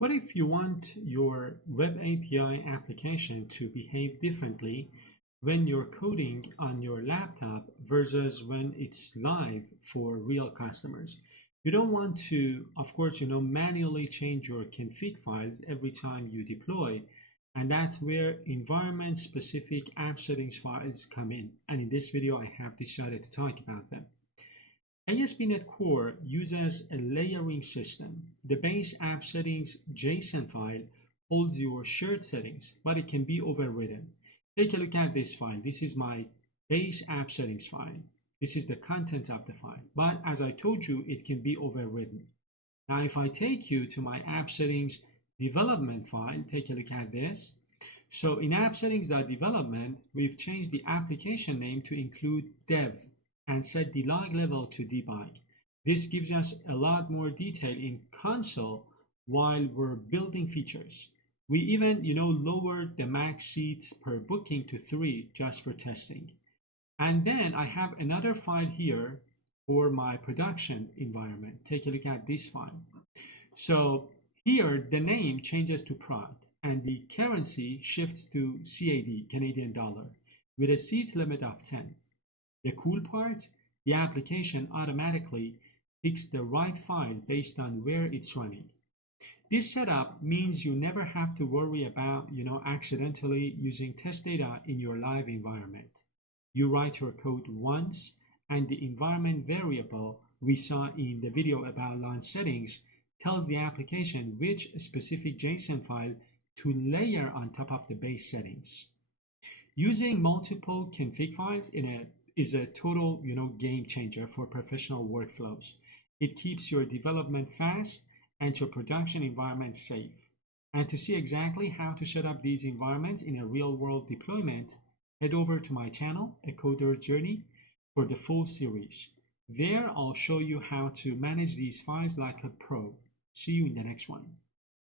What if you want your web API application to behave differently when you're coding on your laptop versus when it's live for real customers? You don't want to, of course, manually change your config files every time you deploy. And that's where environment specific app settings files come in. And in this video, I have decided to talk about them. ASP.NET Core uses a layering system. The base app settings JSON file holds your shared settings, but it can be overridden. Take a look at this file. This is my base app settings file. This is the content of the file. But as I told you, it can be overridden. Now, if I take you to my app settings development file, take a look at this. So in app settings.development, we've changed the application name to include dev and set the log level to debug. This gives us a lot more detail in console while we're building features. We even, lowered the max seats per booking to 3 just for testing. And then I have another file here for my production environment. Take a look at this file. So here the name changes to prod and the currency shifts to CAD, Canadian dollar, with a seat limit of 10. The cool part, the application automatically picks the right file based on where it's running. This setup means you never have to worry about, accidentally using test data in your live environment. You write your code once and the environment variable we saw in the video about launch settings tells the application which specific JSON file to layer on top of the base settings. Using multiple config files is a total, game changer for professional workflows. It keeps your development fast and your production environment safe. And to see exactly how to set up these environments in a real-world deployment, head over to my channel, A Coder's Journey, for the full series. There, I'll show you how to manage these files like a pro. See you in the next one.